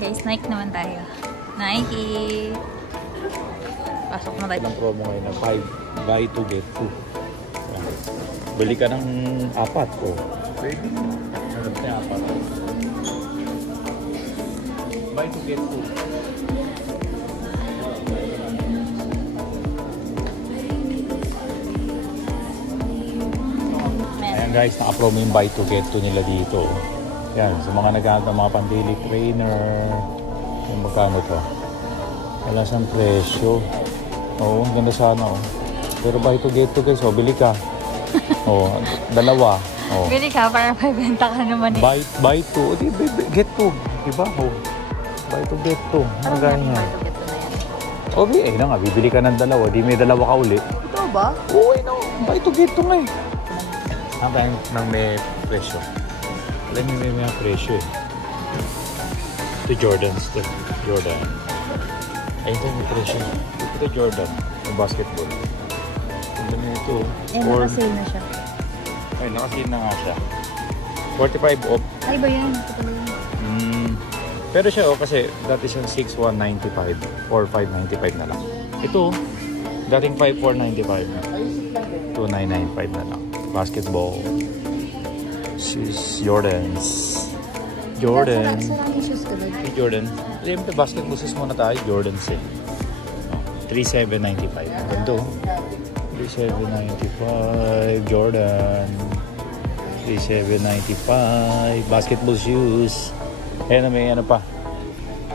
Guys, Nike naman tayo. Nike! Pasok na tayo. Ang promo ngayon na 5 buy to get 2. Bili ka ng 4 o. Pwede. Meron na 4. Buy to get 2. Ayan guys, naka-promo yung buy to get 2 nila dito. Yan, sa mga naghahanap ng mga pan-daily trainer. Yung magkano to? Wala siyang presyo. Oo, ganda sana oh. Pero buy to get 2 guys, oh, bili ka. Oh, dalawa. Oh. Bili ka para maibenta ka naman eh. Buy 2, di get 2. Diba? Oh. Buy to get 2. Ano gaya niya? Buy to get 2 na yan. Okay, eh na nga, bibili ka ng dalawa. Di may dalawa ka ulit. Ito ba? Oo, no. Buy to get 2 nga eh. Ang kaya nang may presyo. Alam niyo may presyo eh. Ito Jordans to. Jordan. Ayun ito may presyo. Ito Jordan. Yung basketball. Ito na ito. Eh, nakasale na siya. Ay, nakasale na nga siya. 45 off. Ay ba yan? Ito pala yun. Pero siya oh, kasi dati siyang 6,195 or 595 na lang. Ito, dating 5,495 na. 2,995 na lang. Basketball. Shoes, Jordans. Jordan. Sarang shoes ka ba? Jordan. Alam mo, basketball shoes muna tayo. Jordans eh. 3,795. Ang ganda oh. 3,795. Jordan. 3,795. Basketball shoes. Ayan na may ano pa.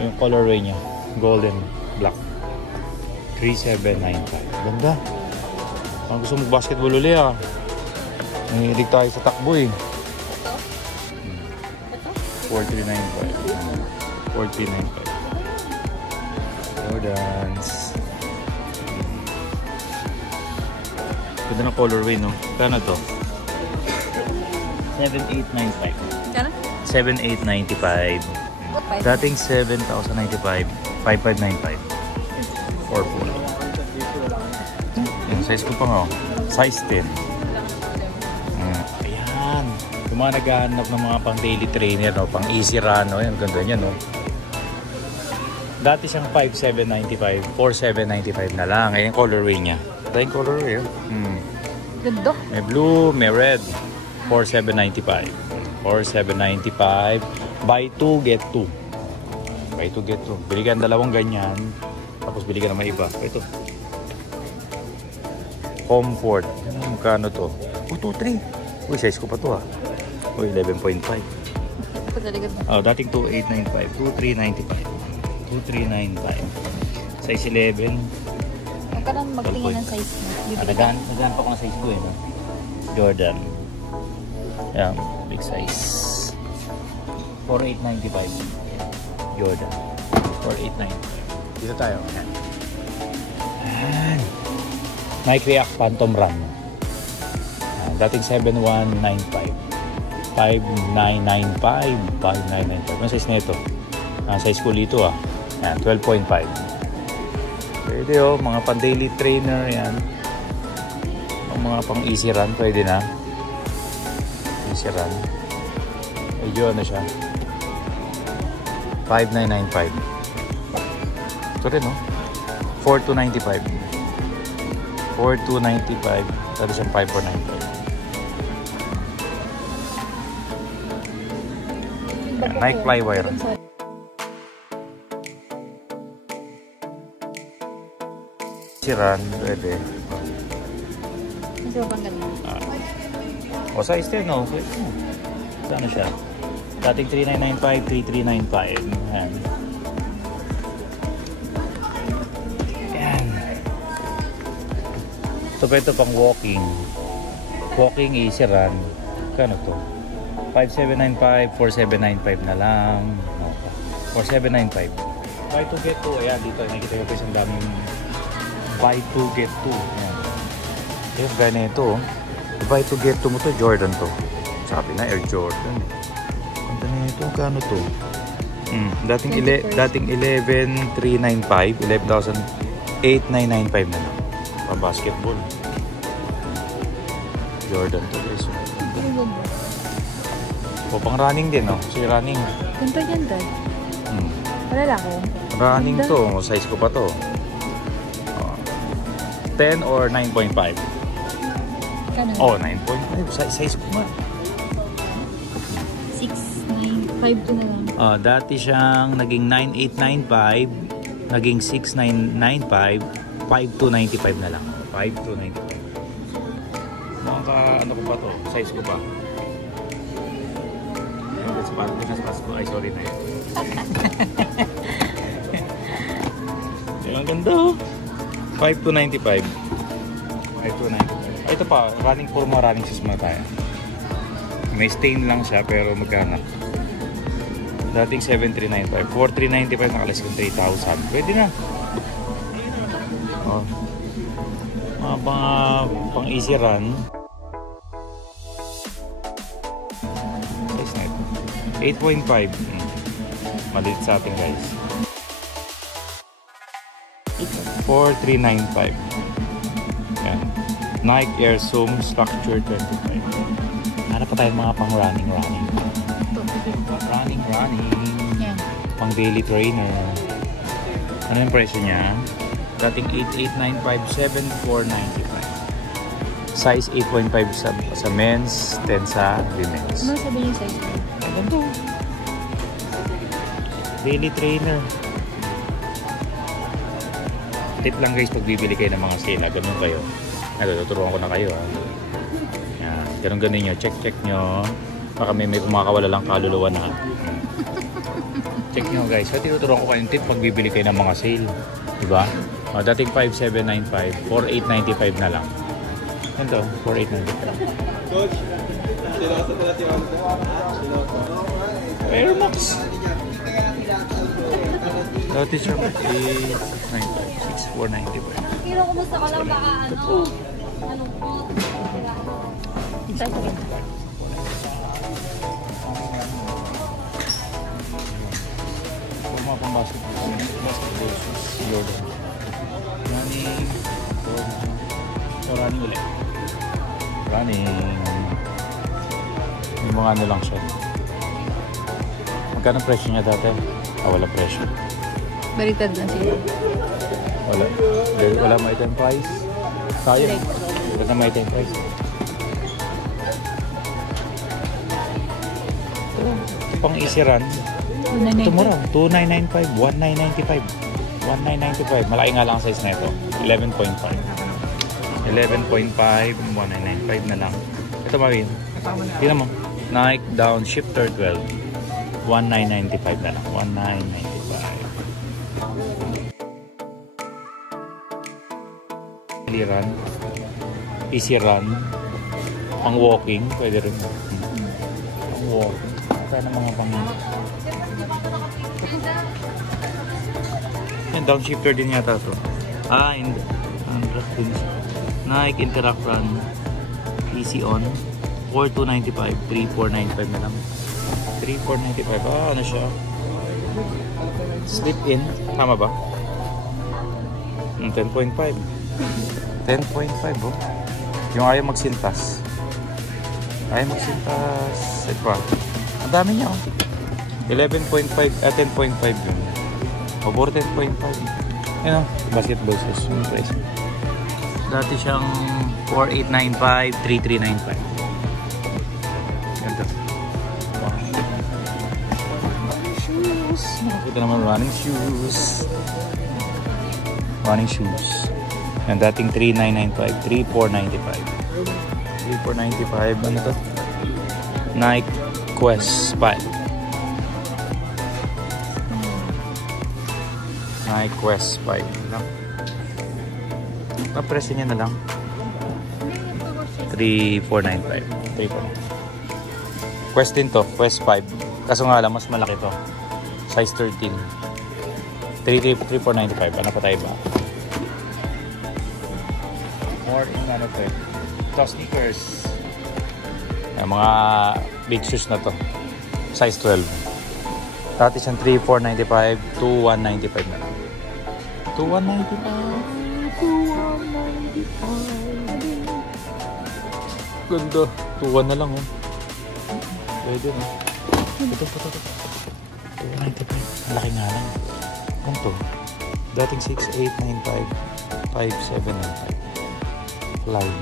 Yung colorway niya. Golden black. 3,795. Ganda. Ang gusto mo basketball ulit ah. Nangilig tayo sa takbo eh. 4,395. 4,395. Jordans. Ganda na colorway no? Kano to? 7,895. Kano? 7,895. Dating 7,095. 5,595. 4 full. Yung size ko pa nga. Size 10. Ayan. Kung mga naghahanap ng mga pang daily trainer, no? Pang easy run, no? Ayan, ganda niya, no? Dati siyang 5,795. 4,795 na lang. Ayan yung colorway niya. Ito yung colorway. Ganda. May blue, may red. 4,795. 4,795. Buy 2, get 2. Buy 2, get 2. Bili ka ng dalawang ganyan. Tapos bili ka ng may iba. Ito. Comfort. Magkano to? 2,3. Uy, size ko pa to ah. Uy, 11.5. Oh, dating 2,895. 2,395. 2,395. Size 11. Huwag ka lang magtingin ng size mo. Nagahan pa ko ng size ko eh. No? Jordan. Ayan, big size. 4,895. Jordan. 4,895. Dito tayo. Ayan. Nike React Phantom Run. Ayan, dating 7,195. 5,995. 5,995. Ano size na ito? Size ko dito ah. Ayan, 12.5. Pwede oh, mga pang daily trainer yan. Mga pang easy run, pwede na. Easy run. Medyo ano siya. 5,995. Ito rin oh. 4,295. 4,295. Talo siyang 5,495. Nike Flywire. Easy run, pwede. Medyo bang ganda. O size 10 no? Ano siya? Dating 3,995, 3,395. Ayan. Ayan. Ito pa ito pang walking. Walking easy run. Kano to? 5,795, 4,795 na lang. 4,795. Buy to get 2. Ayan, dito nakikita ko isang daming buy to get 2. Ayan. Ayan, ganito. Buy to get 2 mo to, Jordan to. Sabi na, Air Jordan. Ganda na ito, kano to? Dating 11,395, 11,895 na lang. Pa-basketball. Jordan to, guys. O, pang running din, no? Kasi running. Ganda yan, dad. Lalaki. Running to. Size ko pa to. 10 or 9.5? Ganun. Oh, 9.5. Size ko nga. 6, 9, 5 to na lang. Dati siyang naging 9895, naging 6995, 5295 na lang. 5295. Ano ko ba to? Size ko ba? Pinas-pas ko. Ay, sorry na yun. Ang ganda. 5295. 5295. Ito pa, running for mga running shoes muna tayo. May stain lang siya pero magkano? Dating 7395. 4395 nakalas kong 3,000. Pwede na. Oh. Mga pang easy run. Size na ito. 8.5. Maliit sa atin guys. 4395. Yan. Nike Air Zoom Structure 25. Hanap pa tayo mga pang running. Running. Yan. Pang daily trainer. Ano yung presyo niya? Dating 8895, 7495. Size 8.5 sa men's, 10 sa women's. Ano sabi niyo size? Ganito. Daily trainer. Tip lang guys, pag bibili kayo ng mga sale, ganun kayo. Tuturuan ko na kayo. Yan, ganun nyo. Check nyo. Baka may kumakawala lang kaluluwa na. Check nyo guys. So, tinuturuan ko kayong tip pag bibili kayo ng mga sale. Diba? Dating 5,795, 4,895 na lang. Ito, 4,895. Air Max. Dati siya 8,956, 4,995. Pero kumusta ka lang baka ano? Anong po? Size again. Mga pang basketball shoes. Jordan. Running. Running ulit. Running. Yung mga ano lang siya. Magkano presyo niya dati? Wala presyo. Baliktad na siya. Wala may item price. Sayang. Wala na may item price. Ito pang easy run. Ito mura. 2,995. 1,995. 1,995. Malaki nga lang ang size na ito. 11.5. 11.5. 1,995 na lang. Ito Marin. Tingnan mo. Nike Downshifter 12. 1,995 na lang. 1,995. Run. Easy run. Pang walking. Pwede rin. Pang walking. Sana mga pang... Yan, downshifter din yata ito. Nike Interact Run. Easy on. 4,295. 3,495 na lang. 3,495. Ano siya? Slip in. Tama ba? 10.5. 10.5 oh. Yung ayaw magsintas. Ayaw magsintas. Ito pa. Ang dami niya oh. 11.5 at 10.5 yun. O 10.5. Yan oh. Basketball shoes. Yung price. Dati siyang 4,895, 3,395. Ganito. Wow. Shoes. Ito naman running shoes. Running shoes. Yan, dating 3,995, 3,495. 3,495. Ano to? Nike Quest 5. Nike Quest 5. Napresyo niya na lang. 3,495. 3,495. Quest din to. Quest 5. Kaso nga lang, mas malaki to. Size 13. 3,495. Ano pa tayo ba? More in ano to eh. Ito sneakers. Yung mga big shoes na to. Size 12. Dati siyang 3,495 to 195 na lang. To 195. To 195. Ganda. To 1 na lang oh. Pwede no. Ito. To 195. Malaki nga lang. Ano to? Dating 6895, 5795. Flying.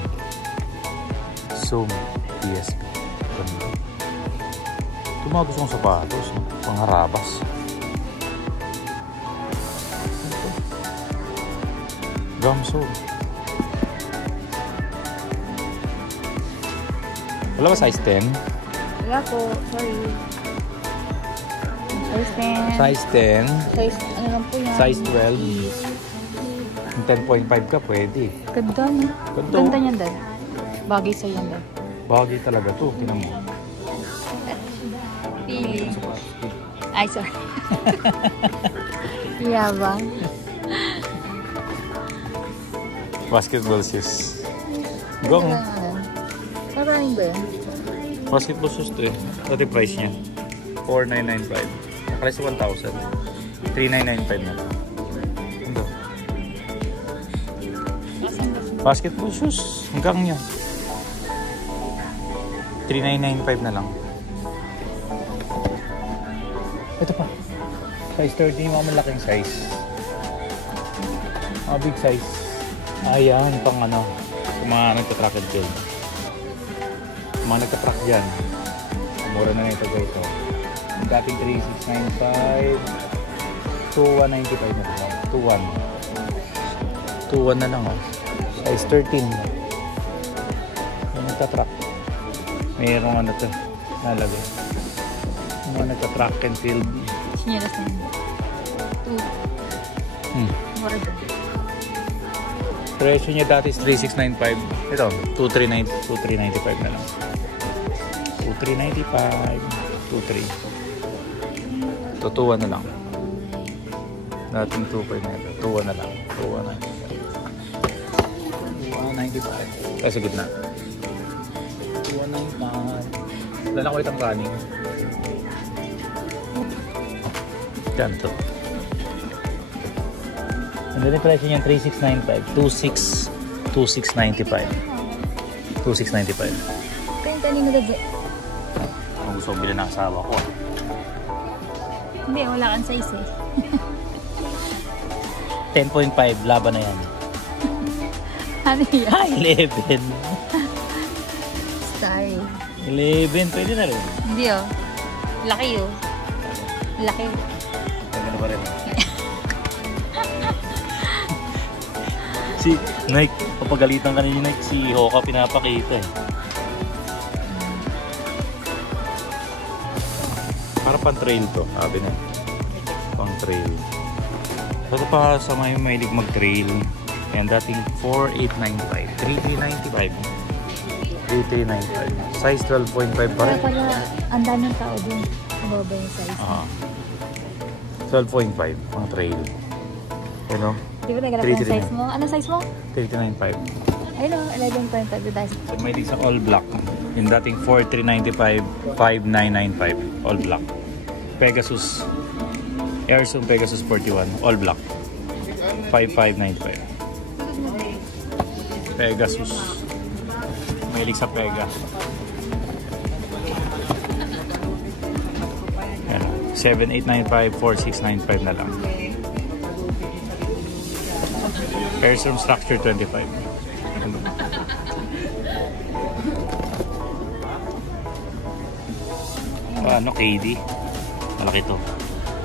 Zoom PSP. Ganda. Ito mga gusto kong sapatos. Pangharabas. Gamso. Wala ba size 10? Wala po. Sorry. Size 10. Size 10. Size, ano lang po yan? Size 12. Yung 10.5 ka, pwede. Ganda, no? Ganda. Ganda niyan, Dad. Bagay sa'yo yan, Dad. Bagay talaga to. Tinan mo. Pili. Ay, sorry. Yabang. Basketball shoes. Gong. Maraming ba yan? Basketball shoes to eh. Ito yung price niya. 4,995. Nakalis 1,000. 3,995 na. Ano? Basketball shoes. Hanggang niya. 3,995 na lang. Ito pa. Size 30 yung mga malaking size. Mga big size. Ayan, pang ano. Mga nagtatrack and field. Mga nagtatrack dyan. Mura na nito guys. Yung dating 3,695 2,195 na lang. 2,1 na lang oh. Size 13. Yung nagtatrack. Mayroong ano to. Nalagay. Yung mga nagtatrack and field. Sinyalas na yun. 2. Mura doon. Presyo niya dati is 3,695. Ito, 2,395 na lang. 2,395. 2,3. Ito, 2,1 na lang. Dating 2,5 na ito. 2,1 na lang. 2,195. Kaya sa gitna. 2,195. Wala ko itang running. Yan to. And then yung presyo niya 3,695. 2,695. 2,695. Kaya yung tanin mo, Dad. Kung gusto ko bilhin ng asawa ko. Hindi, wala kang size eh. 10.5, laban na yan. Ano yan? Ah, 11. Sorry. 11, pwede na rin. Hindi oh. Laki oh. Laki. Pwede na pa rin. Si Nike, papagalitan ka ni Nike, si Hoka pinapakita eh. Para pang trail to, sabi na. Pang trail. Pero pa sa may mahilig mag-trail, yan dating 4,895, 3,395. 3,395. Size 12.5 pa Kaya rin. pala, ang daming tao dun. Ano ba yung size? 12.5, pang trail. You know? Di ba nagalap yung size mo? Ano size mo? 3,395. Ayun o, 11.5 diba? So, may sa all black. Yung dating 4,395, 5,995. All black. Pegasus. Air Zoom Pegasus 41. All black. 5,595. Pegasus. Mahilig sa Pega. Yan. 7,895, 4,695 na lang. Air Zoom Structure 25. Ano, KD? Malaki to.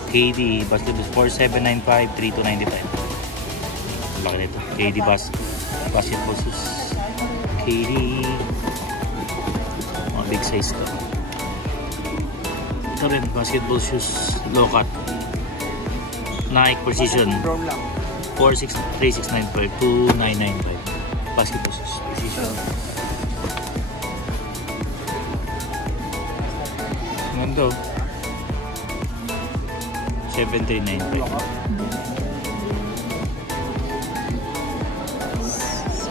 KD, Basketball 4795, 3295. Malaki nito. KD Basketball shoes. KD. Mga big size to. Ito rin, basketball shoes. Low cut. Nike Precision. 3695, 2995. Basketball shoes. Precision. Ganda. 7,395.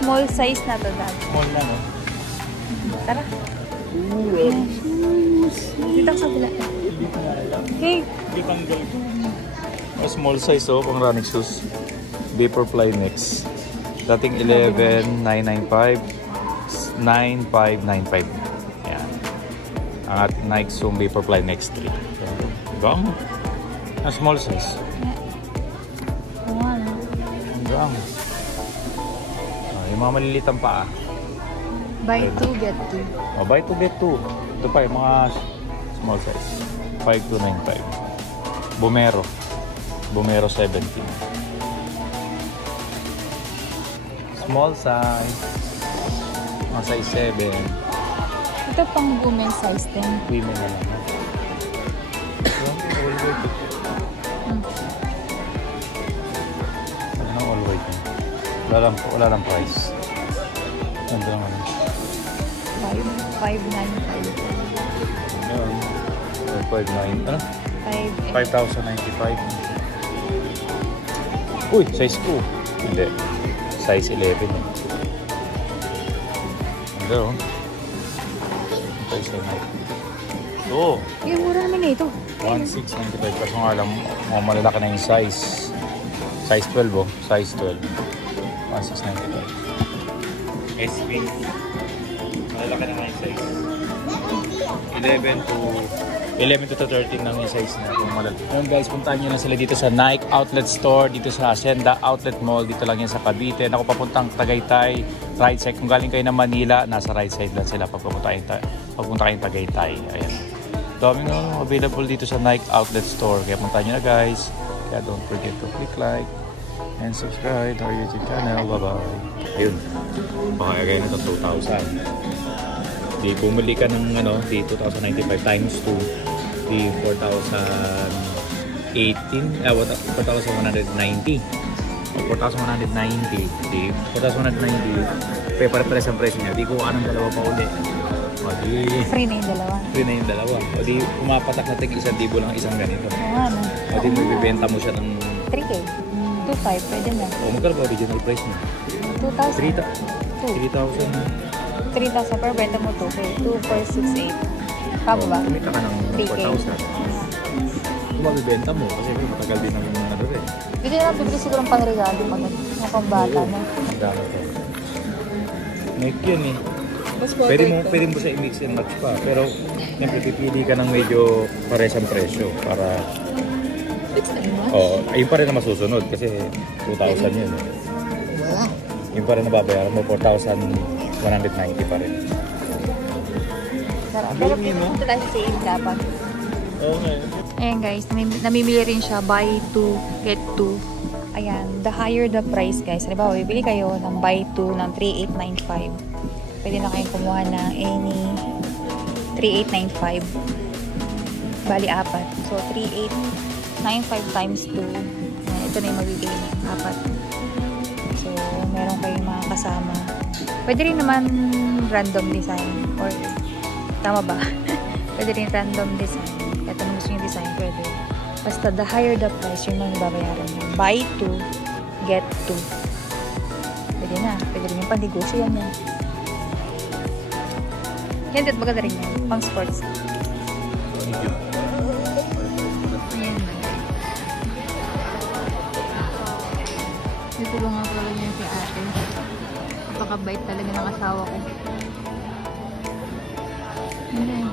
Small size na to, Dad. Small na, no? Tara. Dito ka sa bila. Okay. Hindi tanggal. Small size, oh, pang running shoes. Vaporfly Next. Dating 11,995, 9,595. Ayan. Ang ating Nike Zoom Vaporfly Next 3. Diba? Ang small size. lang. Yung mga maliliit ang paa. Buy 2, get 2. Oh, buy 2 get 2. Ito pa yung mga small size. 5295. Bumero. Bumero 17. Small size. Mga size 7. Ito pang women size 10. Women na lang. All white. Ano all white? Wala lang price. Ano lang ano? 5,950. Ayan. 5,900. Ano? 5,095. Uy, size 2. Hindi. Size 11 eh. Ano? Size 9. Oo. Eh, mura naman na ito. 1,695. Kasi nga alam, mga malalaki na yung size. Size 12 oh. Size 12. 1,695. SB. Malalaki na nga yung size. 11 to 13 lang yung size na kung malal. Ngayon guys, puntahan nyo na sila dito sa Nike Outlet Store, dito sa Hacienda Outlet Mall, dito lang yan sa Cavite. Ako papuntang Tagaytay, right side. Kung galing kayo ng Manila, nasa right side lang sila pagpunta kayong Tagaytay. Ayan. Daming available dito sa Nike Outlet Store. Kaya puntahan nyo na guys. Kaya don't forget to click like and subscribe to our YouTube channel. Bye-bye. Ayun. Baka kayo na ito 2,000. Di bumili ka ng di 2,095 times 2, di 4,018, 4,190. 4,190, di 4,190. Pare-pares ang presyo niya. Di ko anong dalawa pa uli. O di Free na yung dalawa. free na yung dalawa. O di umapatak na tig 1,000 lang isang ganito. Oo nga, no? O di magbibenta mo siya ng 3K. 2,500, pwede na. o magkano ba original price niya? 2,000. 3,000. 3,000 per benta mo 2K. 2,468. Kamo ba? Kumita ka ng 3K. 4,000. Kung mabibenta mo, kasi matagal din ang rin. Hindi na bibili siguro ng pang-regalo pag mga pambata na. Ang dami ko. Nike yun eh. Mas Pwede mo sa i-mix and match pa. Pero, siyempre, pipili ka ng medyo pares ang presyo para... ayun pa rin na masusunod kasi 2,000 yun eh. Wala. Yun pa rin na babayaran mo, 4,190 pa rin. Pero pumunta tayo sa sale dapat. Okay. Ayan guys, namimili rin siya buy 2, get 2. Ayan, the higher the price guys. Halimbawa, bibili kayo ng buy 2 ng 3,895. Pwede na kayong kumuha ng any 3,895. Bali, 4. So, 3,895 times 2. Ayan, ito na yung magiging 4. So, meron kayong mga kasama. Pwede rin naman random design. Or, tama ba? Pwede rin random design. Kahit ano gusto yung design, pwede. Basta, the higher the price, yun lang yung babayaran mo. Buy 2, get 2. Pwede na. Pwede rin yung pandigosyo yan yan. Yan, at maganda rin yan. Pang sports. Ayan na. Tutulungan ko lang yan si ate. Napakabait talaga ng asawa ko. Ayan.